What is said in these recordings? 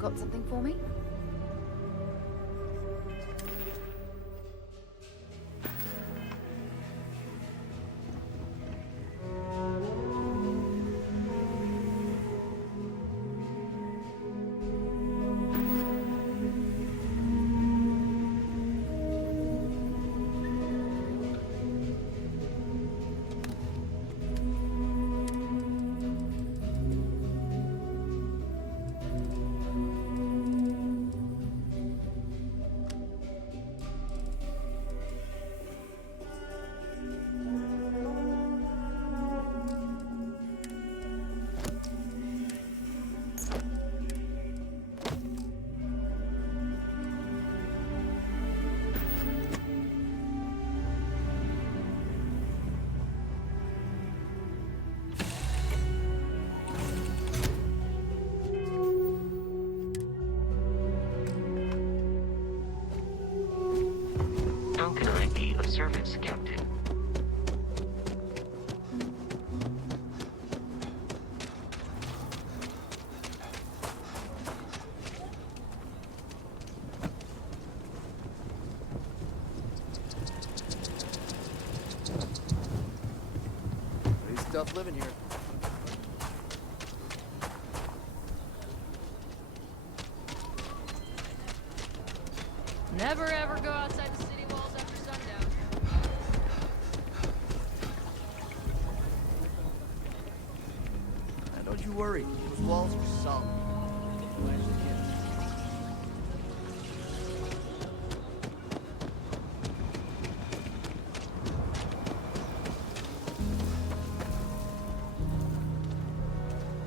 Got something for me? How can I be of service, Captain? Pretty tough living here. Never ever go outside the city walls after sundown. Don't you worry, those walls are solid. You actually can.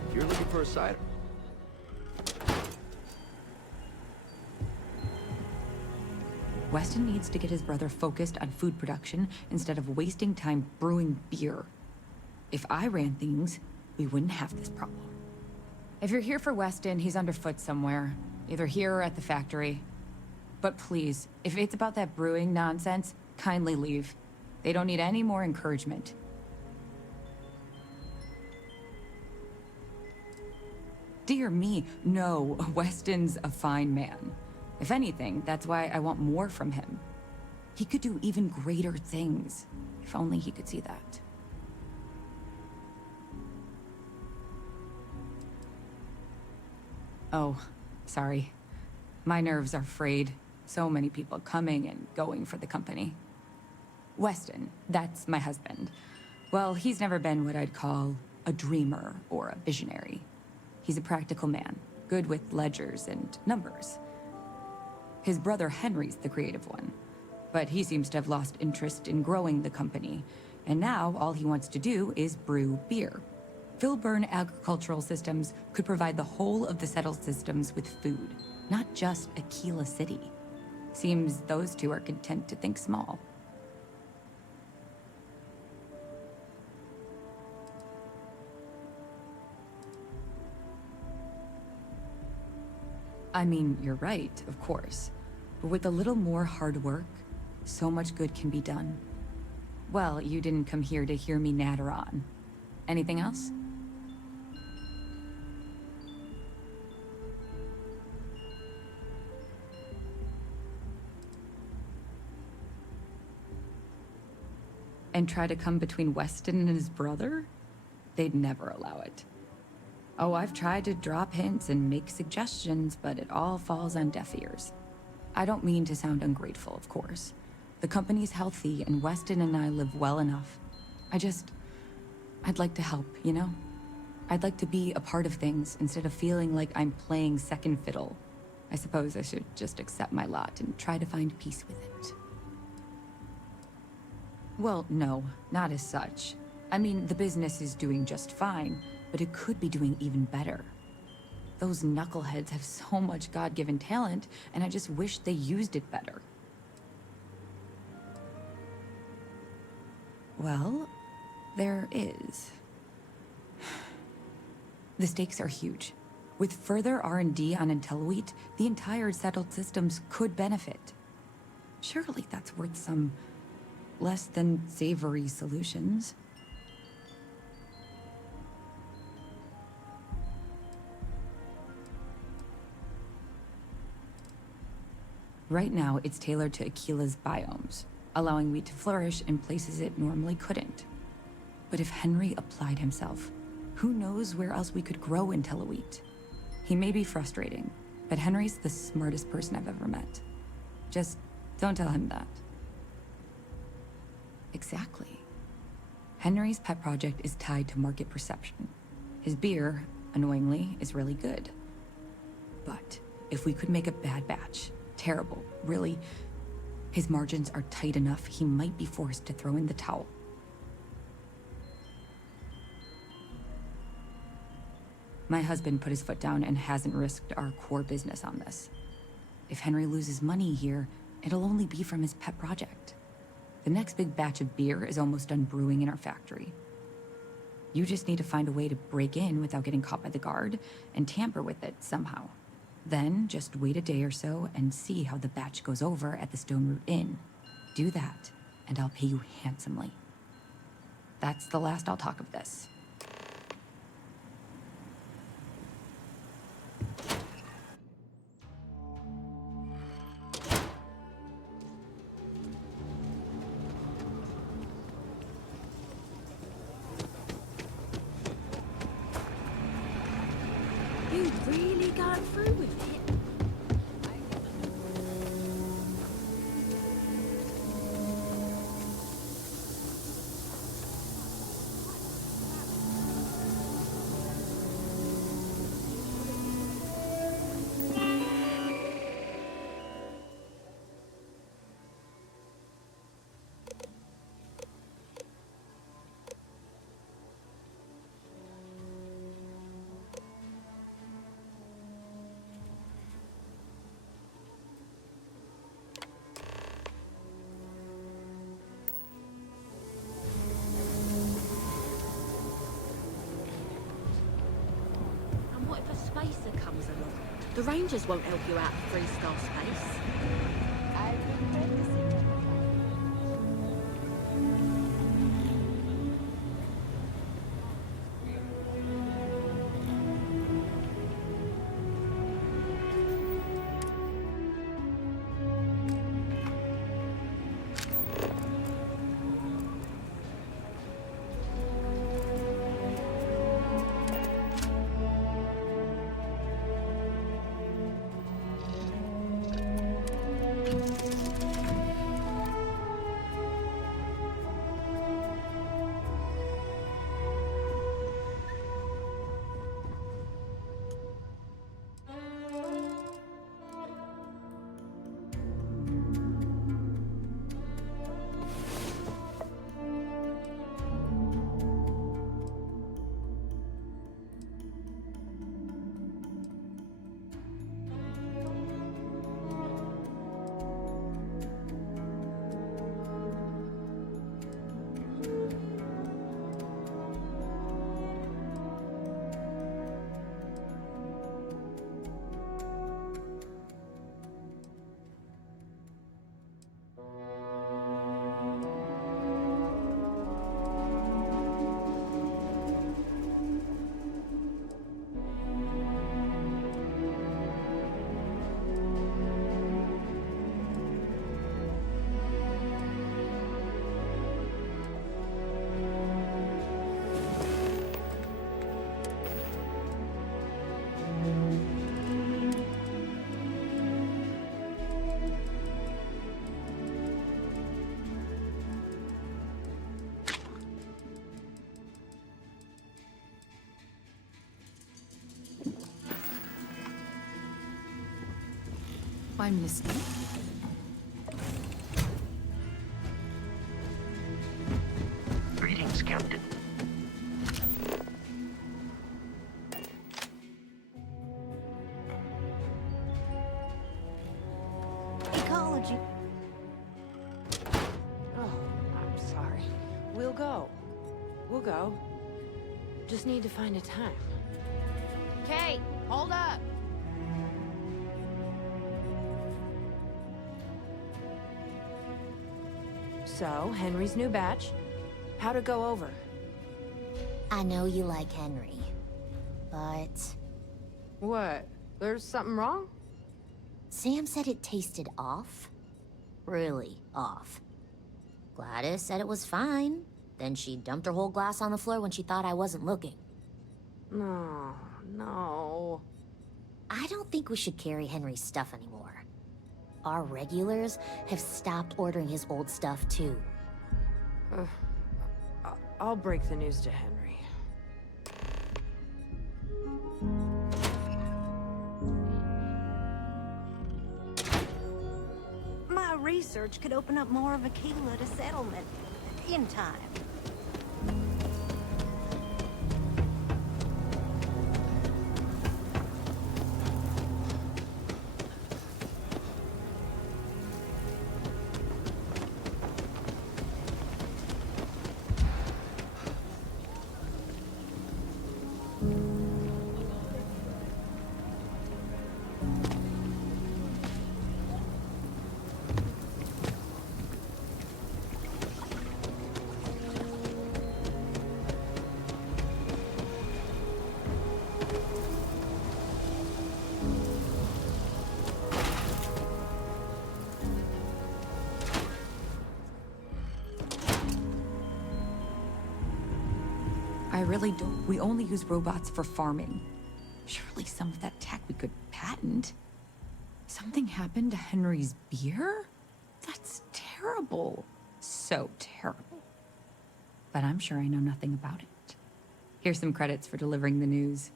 If you're looking for a side. Weston needs to get his brother focused on food production instead of wasting time brewing beer. If I ran things, we wouldn't have this problem. If you're here for Weston, he's underfoot somewhere. Either here or at the factory. But please, if it's about that brewing nonsense, kindly leave. They don't need any more encouragement. Dear me, no, Weston's a fine man. If anything, that's why I want more from him. He could do even greater things, if only he could see that. Oh, sorry. My nerves are frayed. So many people coming and going for the company. Weston, that's my husband. Well, he's never been what I'd call a dreamer or a visionary. He's a practical man, good with ledgers and numbers. His brother Henry's the creative one, but he seems to have lost interest in growing the company, and now all he wants to do is brew beer. Filburn Agricultural Systems could provide the whole of the settled systems with food, not just Aquila City. Seems those two are content to think small. I mean, you're right, of course. But with a little more hard work, so much good can be done. Well, you didn't come here to hear me natter on. Anything else? And try to come between Weston and his brother? They'd never allow it. Oh, I've tried to drop hints and make suggestions, but it all falls on deaf ears. I don't mean to sound ungrateful, of course. The company's healthy, and Weston and I live well enough. I'd like to help, you know? I'd like to be a part of things instead of feeling like I'm playing second fiddle. I suppose I should just accept my lot and try to find peace with it. Well, no, not as such. I mean, the business is doing just fine, but it could be doing even better. Those knuckleheads have so much God-given talent, and I just wish they used it better. Well, there is. The stakes are huge. With further R&D on IntelliWheat, the entire settled systems could benefit. Surely that's worth some less than savory solutions. Right now, it's tailored to Aquila's biomes, allowing wheat to flourish in places it normally couldn't. But if Henry applied himself, who knows where else we could grow IntelliWheat? He may be frustrating, but Henry's the smartest person I've ever met. Just don't tell him that. Exactly. Henry's pet project is tied to market perception. His beer, annoyingly, is really good. But if we could make a bad batch, terrible, really, his margins are tight enough he might be forced to throw in the towel. My husband put his foot down and hasn't risked our core business on this. If Henry loses money here, it'll only be from his pet project. The next big batch of beer is almost done brewing in our factory. You just need to find a way to break in without getting caught by the guard and tamper with it somehow. Then just wait a day or so and see how the batch goes over at the Stone Root Inn. Do that, and I'll pay you handsomely. That's the last I'll talk of this. You really going through with it? And what if a spacer comes along? The Rangers won't help you out of 3-star space. I've been practicing. I'm listening. Greetings, Captain. Ecology. Oh, I'm sorry. We'll go. We'll go. Just need to find a time. Kate, hold up. So, Henry's new batch. How'd it go over? I know you like Henry, but What? There's something wrong? Sam said it tasted off. Really off. Gladys said it was fine. Then she dumped her whole glass on the floor when she thought I wasn't looking. No, no. I don't think we should carry Henry's stuff anymore. Our regulars have stopped ordering his old stuff, too. I'll break the news to Henry. My research could open up more of Aquila to settlement. In time. I really don't. We only use robots for farming. Surely some of that tech we could patent. Something happened to Henry's beer? That's terrible. So terrible. But I'm sure I know nothing about it. Here's some credits for delivering the news.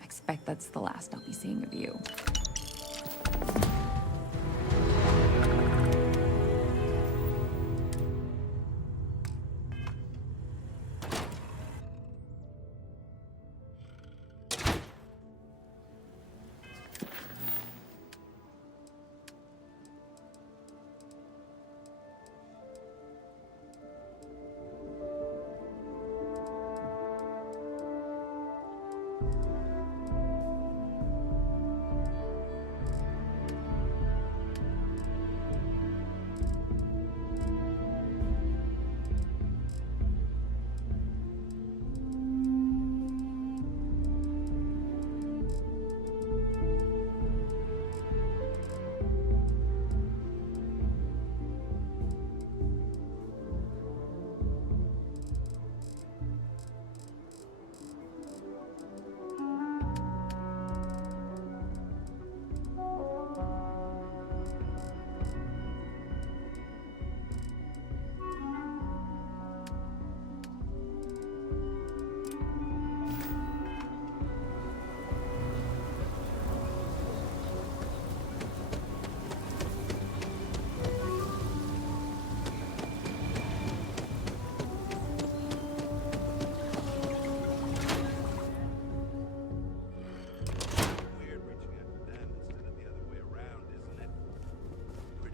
I expect that's the last I'll be seeing of you.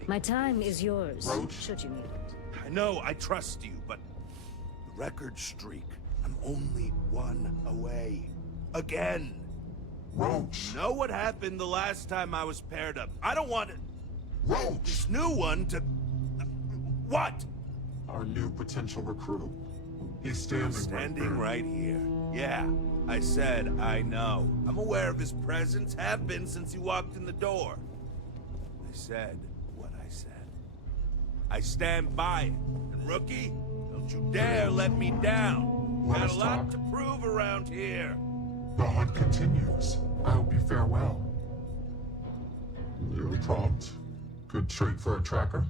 My time is yours, Roach? should you need it. I know, I trust you, but the record streak, I'm only one away. Again. Roach. Know what happened the last time I was paired up? I don't want it. Roach. This new one to... What? Our new potential recruit. He's Standing right here. Yeah, I said I know. I'm aware of his presence, have been since he walked in the door. I said what I said. I stand by it. And rookie, don't you dare let me down. Got a lot to prove around here. The hunt continues. I hope you fare well. Nearly prompt. Good trait for a tracker.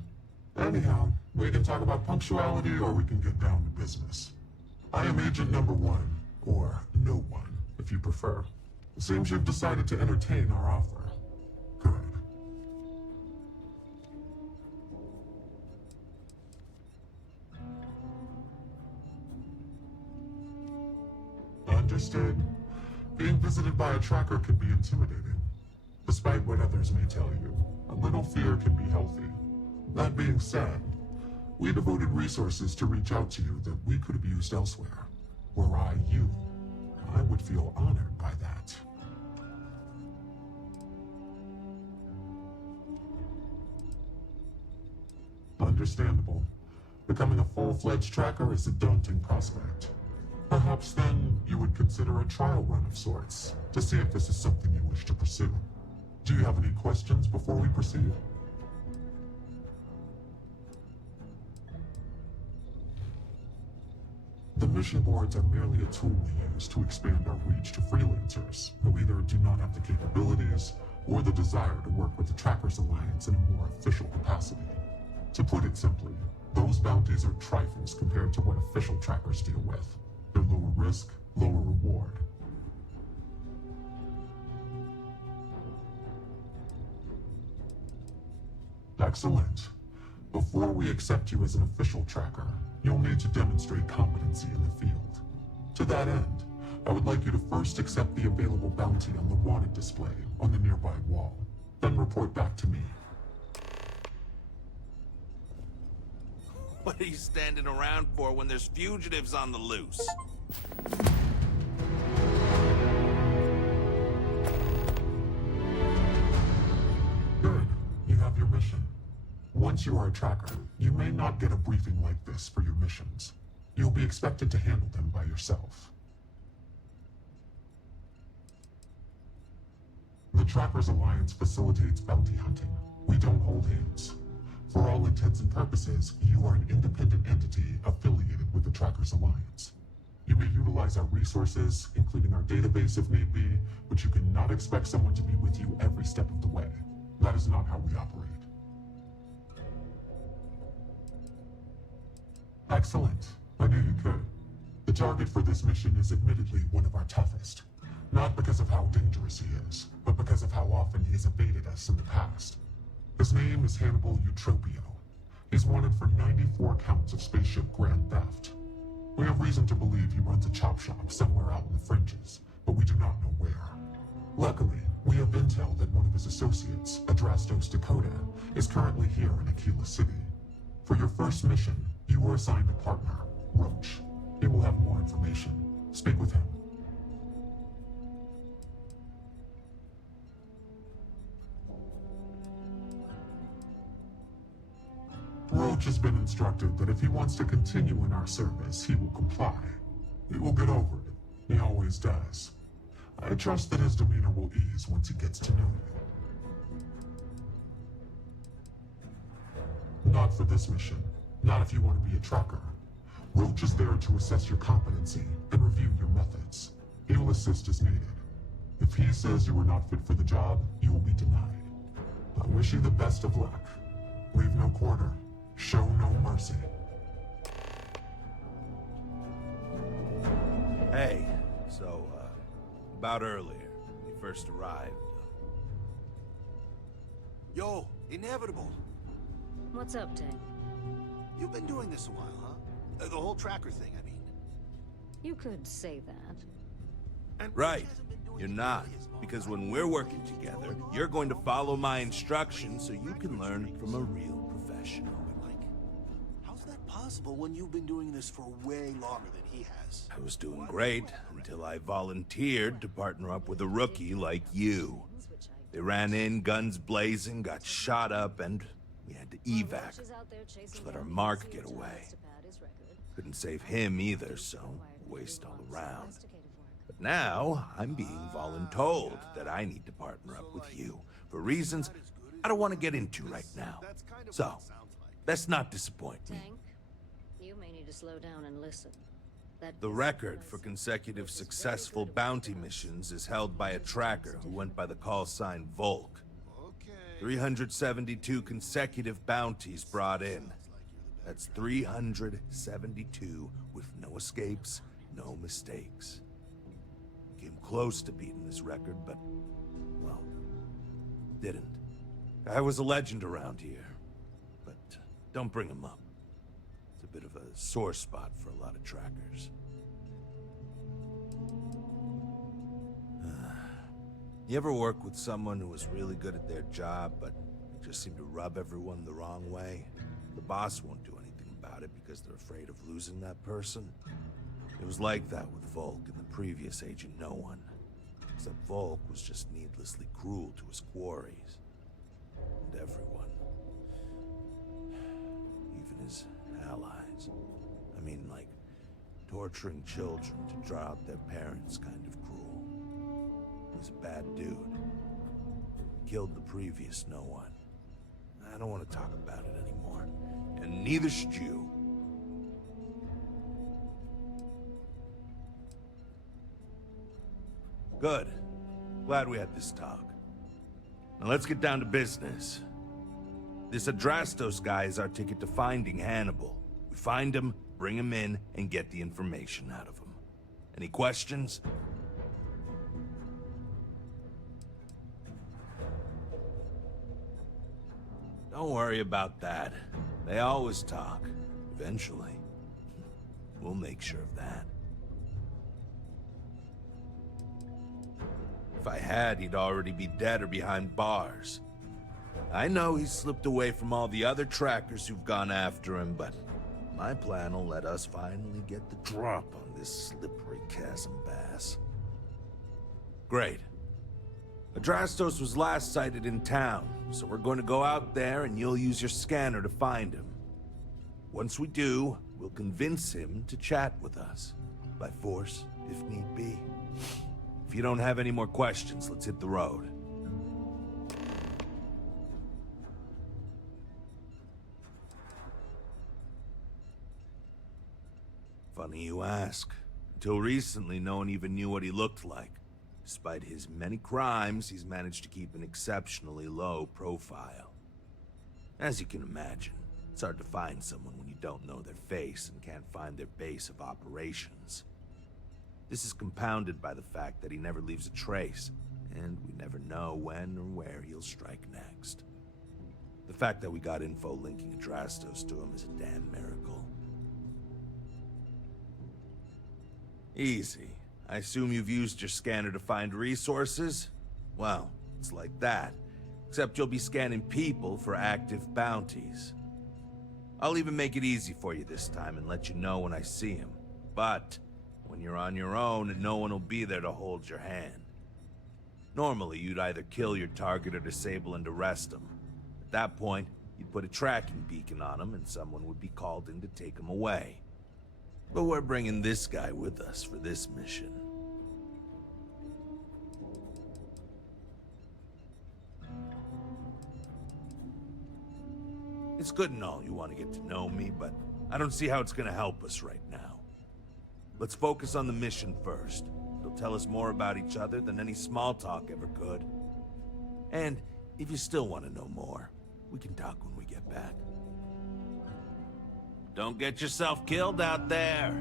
Anyhow, we can talk about punctuality or we can get down to business. I am Agent Number 1, or No One, if you prefer. It seems you've decided to entertain our offer. Good. Understood. Being visited by a tracker can be intimidating. Despite what others may tell you, a little fear can be healthy. That being said, we devoted resources to reach out to you that we could have used elsewhere. Were I you, I would feel honored by that. Understandable. Becoming a full-fledged tracker is a daunting prospect. Perhaps then you would consider a trial run of sorts, to see if this is something you wish to pursue. Do you have any questions before we proceed? The mission boards are merely a tool we use to expand our reach to freelancers who either do not have the capabilities or the desire to work with the Trackers Alliance in a more official capacity. To put it simply, those bounties are trifles compared to what official trackers deal with. They're lower risk, lower reward. Excellent. Before we accept you as an official tracker, you'll need to demonstrate competency in the field. To that end, I would like you to first accept the available bounty on the wanted display on the nearby wall, then report back to me. What are you standing around for when there's fugitives on the loose? Good. You have your mission. Once you are a tracker, you may not get a briefing like this for your missions. You'll be expected to handle them by yourself. The Trackers Alliance facilitates bounty hunting. We don't hold hands. For all intents and purposes, you are an independent entity affiliated with the Trackers Alliance. You may utilize our resources, including our database if need be, but you cannot expect someone to be with you every step of the way. That is not how we operate. Excellent. I knew you could. The target for this mission is admittedly one of our toughest. Not because of how dangerous he is, but because of how often he has evaded us in the past. His name is Hannibal Eutropio. He's wanted for 94 counts of spaceship grand theft. We have reason to believe he runs a chop shop somewhere out in the fringes, but we do not know where. Luckily, we have intel that one of his associates, Adrastos Dakota, is currently here in Aquila City. For your first mission, you were assigned a partner, Roach. He will have more information. Speak with him. Roach has been instructed that if he wants to continue in our service, he will comply. He will get over it. He always does. I trust that his demeanor will ease once he gets to know you. Not for this mission. Not if you want to be a tracker. Roach is there to assess your competency and review your methods. He will assist as needed. If he says you are not fit for the job, you will be denied. I wish you the best of luck. Leave no quarter. Show no mercy. Hey, so, about earlier, when you first arrived. Yo, inevitable. What's up, Tank? You've been doing this a while, huh? The whole tracker thing, I mean. You could say that. And Right. Rich hasn't been doing You're it not. nearly as much. Because when we're working together, you're going to follow my instructions so you can learn from a real professional. Like, how's that possible when you've been doing this for way longer than he has? I was doing great until I volunteered to partner up with a rookie like you. They ran in, guns blazing, got shot up, and we had to evac. Just let our Mark get away. Couldn't save him either, so waste all around. But now, I'm being voluntold that I need to partner up with you for reasons I don't want to get into right now. So, let's not disappoint me. Tank, you may need to slow down and listen. The record for consecutive successful bounty missions is held by a tracker who went by the call sign Volk. 372 consecutive bounties brought in. That's 372 with no escapes, no mistakes. Came close to beating this record, but, well, didn't. Guy was a legend around here, but don't bring him up. It's a bit of a sore spot for a lot of trackers. You ever work with someone who was really good at their job, but they just seem to rub everyone the wrong way? The boss won't do anything about it because they're afraid of losing that person. It was like that with Volk and the previous Agent No One. Except Volk was just needlessly cruel to his quarries. And everyone. Even his allies. I mean, like, torturing children to draw out their parents kind of cruel. He's a bad dude. killed the previous no one. I don't want to talk about it anymore. And neither should you. Good. Glad we had this talk. Now let's get down to business. This Adrastos guy is our ticket to finding Hannibal. We find him, bring him in, and get the information out of him. Any questions? Don't worry about that. They always talk. Eventually. We'll make sure of that. If I had, he'd already be dead or behind bars. I know he's slipped away from all the other trackers who've gone after him, but my plan will let us finally get the drop on this slippery chasm bass. Great. Adrastos was last sighted in town, so we're going to go out there and you'll use your scanner to find him. Once we do, we'll convince him to chat with us. By force, if need be. If you don't have any more questions, let's hit the road. Funny you ask. Until recently, no one even knew what he looked like. Despite his many crimes, he's managed to keep an exceptionally low profile. As you can imagine, it's hard to find someone when you don't know their face and can't find their base of operations. This is compounded by the fact that he never leaves a trace, and we never know when or where he'll strike next. The fact that we got info linking Adrastos to him is a damn miracle. Easy. I assume you've used your scanner to find resources? Well, it's like that. Except you'll be scanning people for active bounties. I'll even make it easy for you this time and let you know when I see him. But when you're on your own, no one will be there to hold your hand. Normally, you'd either kill your target or disable and arrest him. At that point, you'd put a tracking beacon on him and someone would be called in to take him away. But we're bringing this guy with us for this mission. It's good and all you want to get to know me, but I don't see how it's going to help us right now. Let's focus on the mission first. It'll tell us more about each other than any small talk ever could. And if you still want to know more, we can talk when we get back. Don't get yourself killed out there.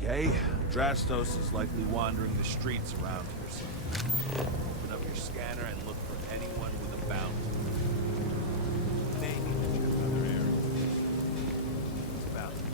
Okay, Adrastos is likely wandering the streets around here somewhere. Open up your scanner and look for anyone with a bounty. Maybe check other areas. It's bound to be.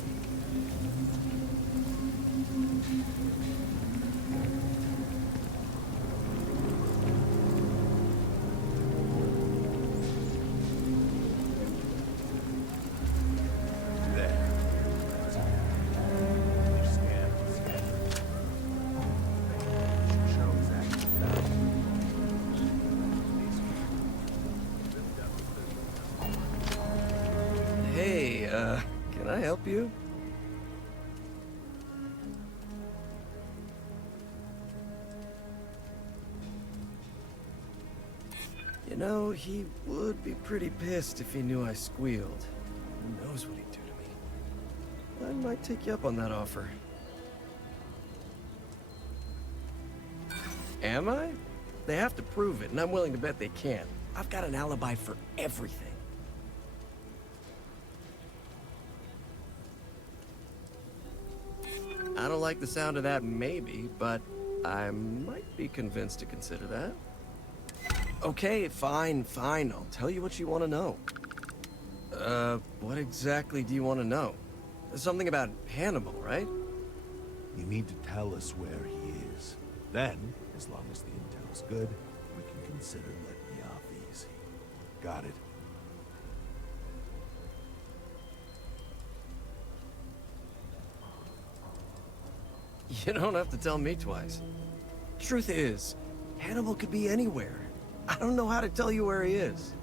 Can I help you? You know, he would be pretty pissed if he knew I squealed. Who knows what he'd do to me? I might take you up on that offer. Am I? They have to prove it, and I'm willing to bet they can. I've got an alibi for everything. I don't like the sound of that, maybe, but I might be convinced to consider that. Okay, fine. I'll tell you what you want to know. What exactly do you want to know? Something about Hannibal, right? You need to tell us where he is. Then, as long as the intel's good, we can consider letting you off easy. Got it? You don't have to tell me twice. Truth is, Hannibal could be anywhere. I don't know how to tell you where he is.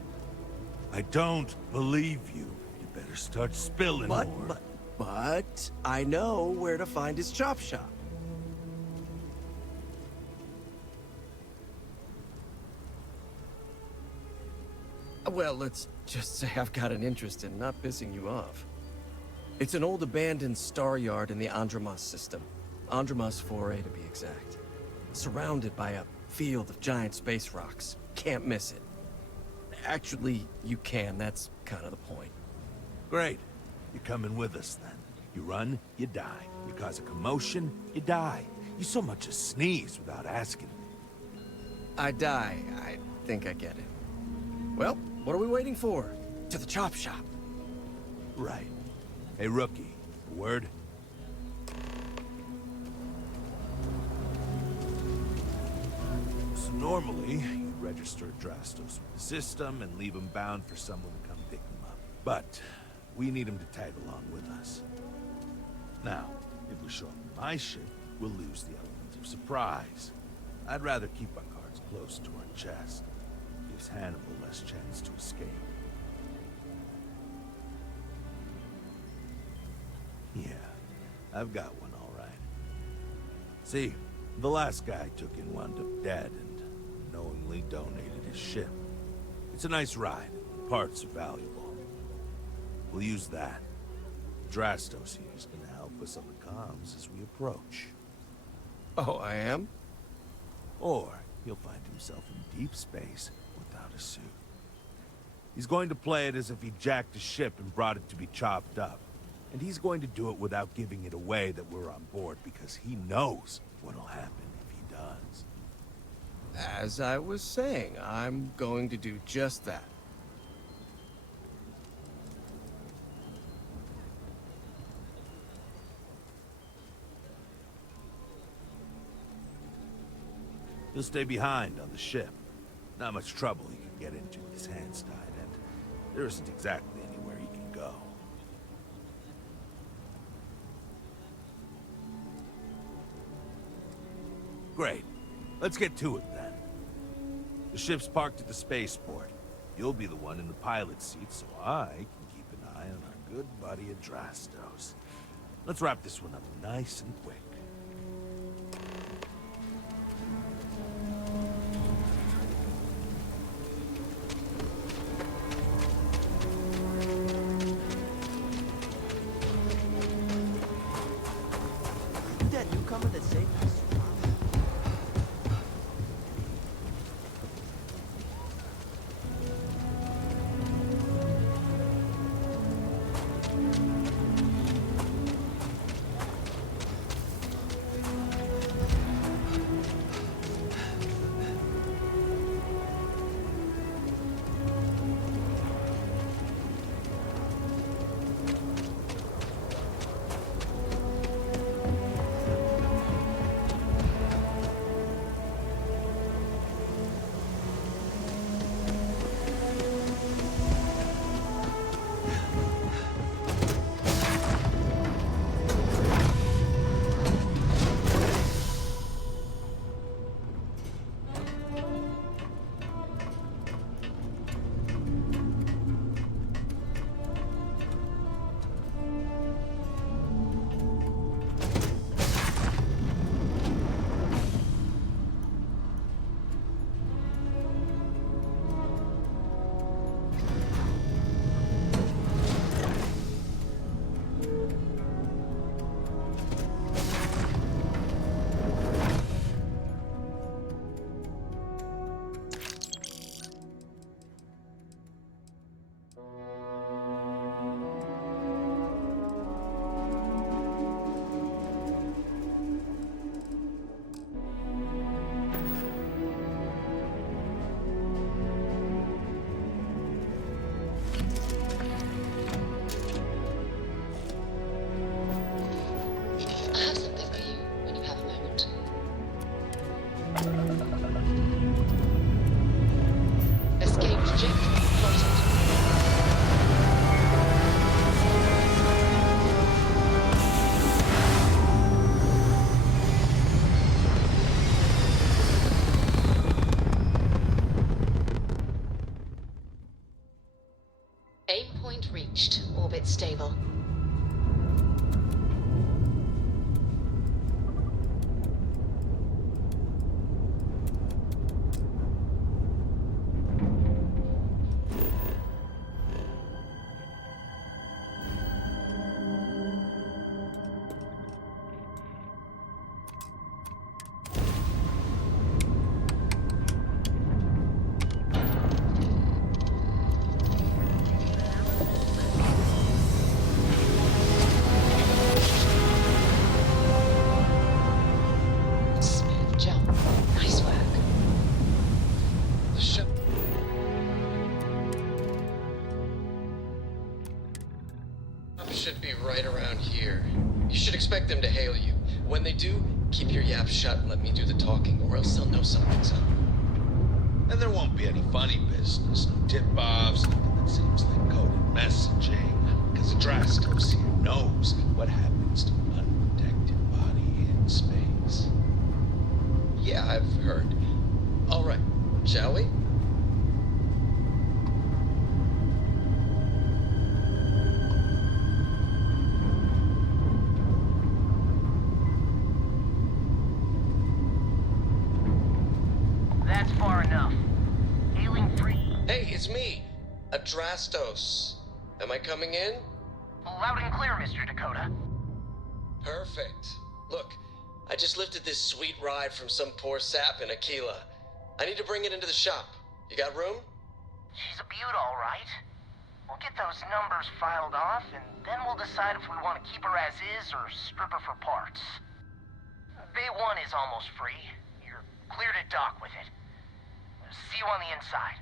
I don't believe you. You better start spilling more. but I know where to find his chop shop. Well, let's just say I've got an interest in not pissing you off. It's an old abandoned star yard in the Andromos system. Andromos 4A to be exact. Surrounded by a field of giant space rocks. Can't miss it. Actually, you can. That's kind of the point. Great. You're coming with us, then. You run, you die. You cause a commotion, you die. You so much as sneeze without asking. I die. I think I get it. Well, what are we waiting for? To the chop shop. Right. Hey, rookie. A word? So normally, you register Drastos with the system and leave them bound for someone to come pick them up. But we need them to tag along with us. Now, if we show up in my ship, we'll lose the element of surprise. I'd rather keep our cards close to our chest. Gives Hannibal less chance to escape. Yeah, I've got one all right. See, the last guy I took in wound up dead and knowingly donated his ship. It's a nice ride. Parts are valuable. We'll use that. Drastos here is going to help us on the comms as we approach. Oh, I am? Or he'll find himself in deep space without a suit. He's going to play it as if he jacked a ship and brought it to be chopped up. And he's going to do it without giving it away that we're on board because he knows what'll happen if he does. As I was saying, I'm going to do just that. He'll stay behind on the ship. Not much trouble he can get into with his hands tied, and there isn't exactly anywhere he can go. Great. Let's get to it, then. The ship's parked at the spaceport. You'll be the one in the pilot's seat, so I can keep an eye on our good buddy Adrastos. Let's wrap this one up nice and quick. That newcomer that saved us. Aim point reached. Orbit stable. should be right around here. You should expect them to hail you. When they do, keep your yap shut and let me do the talking, or else they'll know something's up. And there won't be any funny business, no tip-offs, nothing that seems like coded messaging, because Adrastos here knows what happens to an unprotected body in space. Yeah, I've heard. All right, shall we? That's far enough. Hailing free. Hey, it's me, Adrastos. Am I coming in? Loud and clear, Mr. Dakota. Perfect. Look, I just lifted this sweet ride from some poor sap in Aquila. I need to bring it into the shop. You got room? She's a beaut, all right. We'll get those numbers filed off, and then we'll decide if we want to keep her as is or strip her for parts. Bay 1 is almost free. You're clear to dock with it. See you on the inside.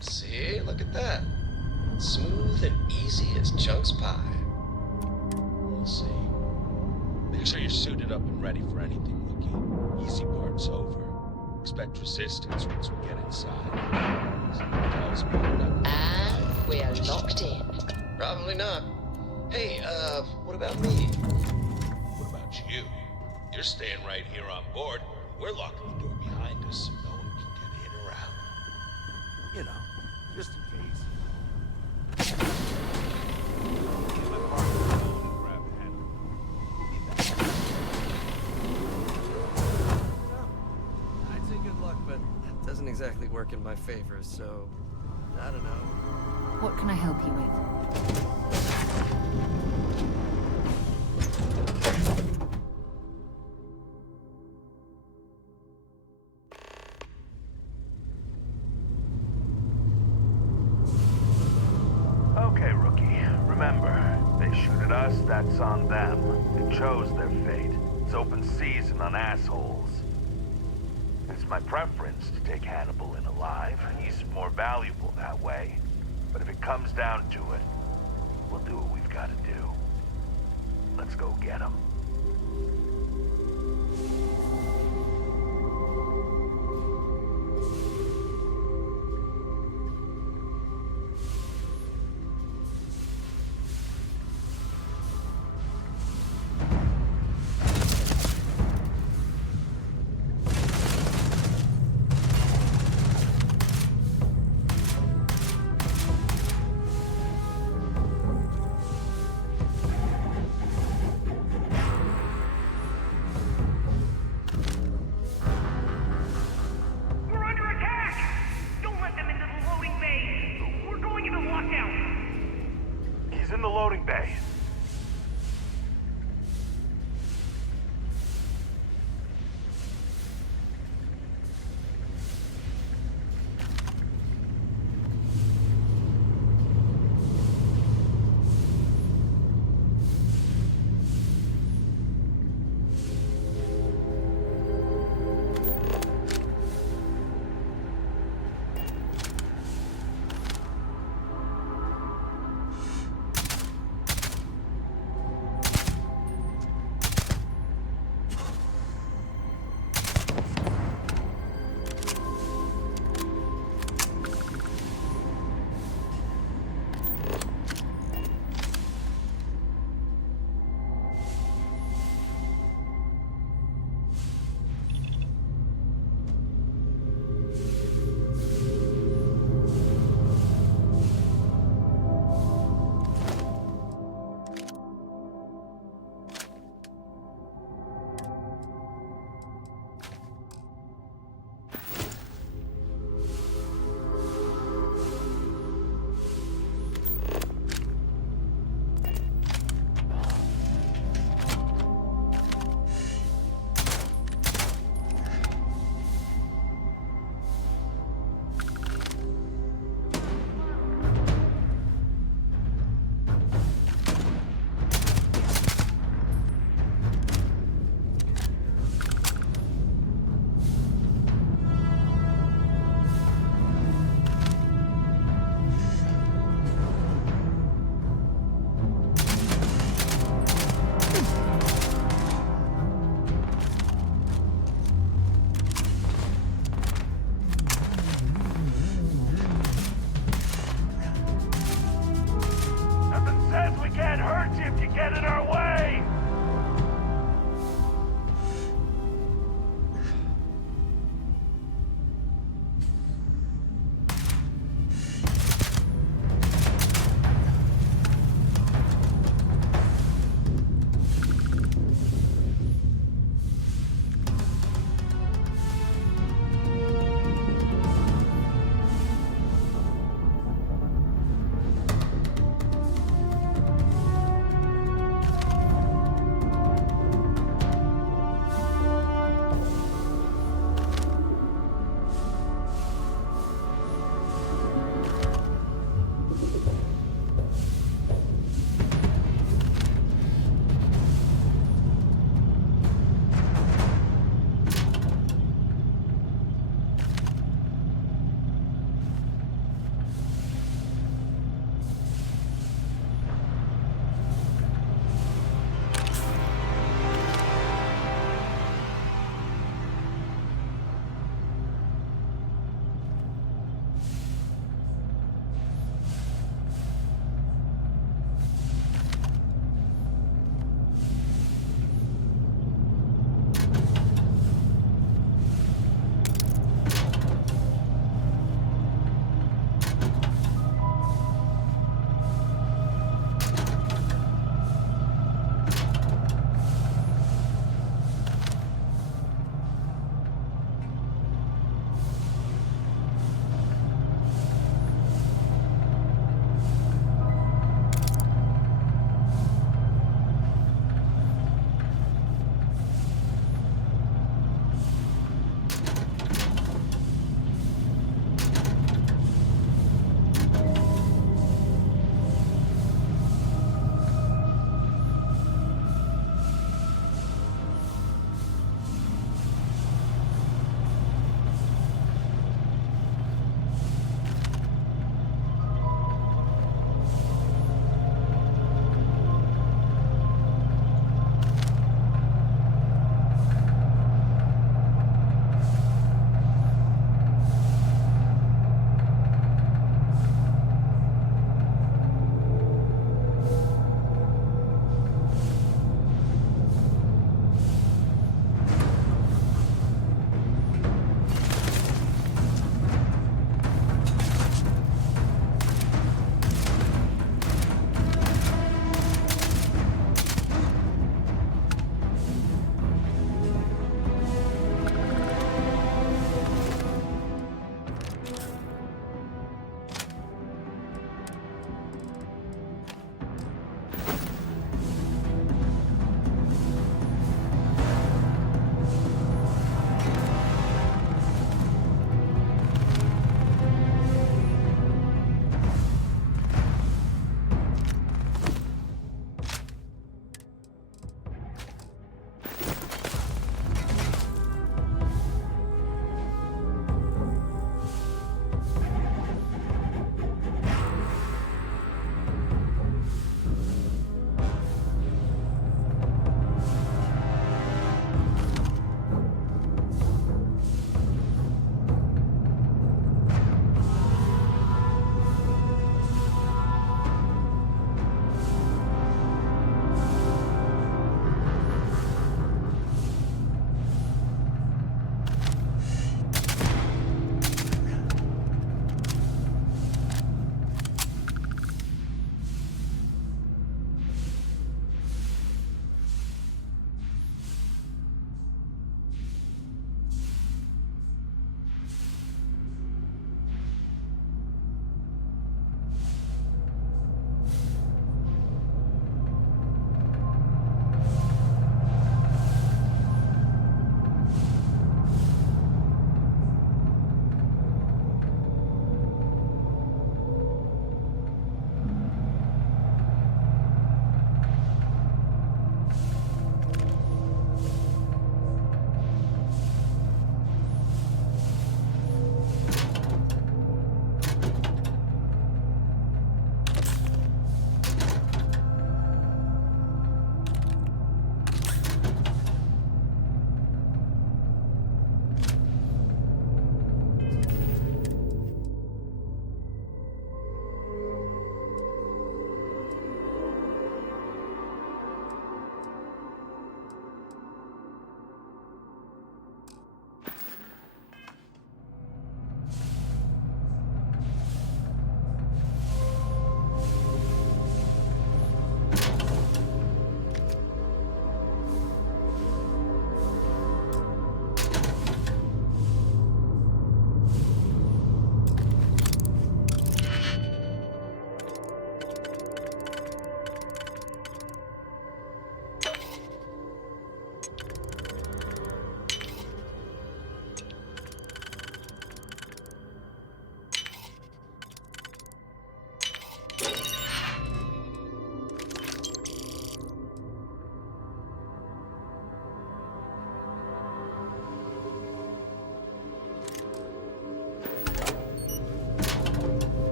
See, look at that. Smooth and easy as Chunk's pie. We'll see. Make sure you're suited up and ready for anything, rookie. Easy part's over. Expect resistance once we get inside. Something tells me we're not... And we're locked in. Probably not. Hey, what about me? What about you? You're staying right here on board. We're locking the door behind us so no one can get in or out. You know, just in case. Let Parker go and grab Hannah. We'll be back. I'd say good luck, but that doesn't exactly work in my favor, so I don't know. What can I help you with? Okay, rookie. Remember, they shoot at us, that's on them. They chose their fate. It's open season on assholes. It's my preference to take Hannibal in alive. He's more valuable that way. But if it comes down to it, we'll do what we've got to do. Let's go get him. He's in the loading bay.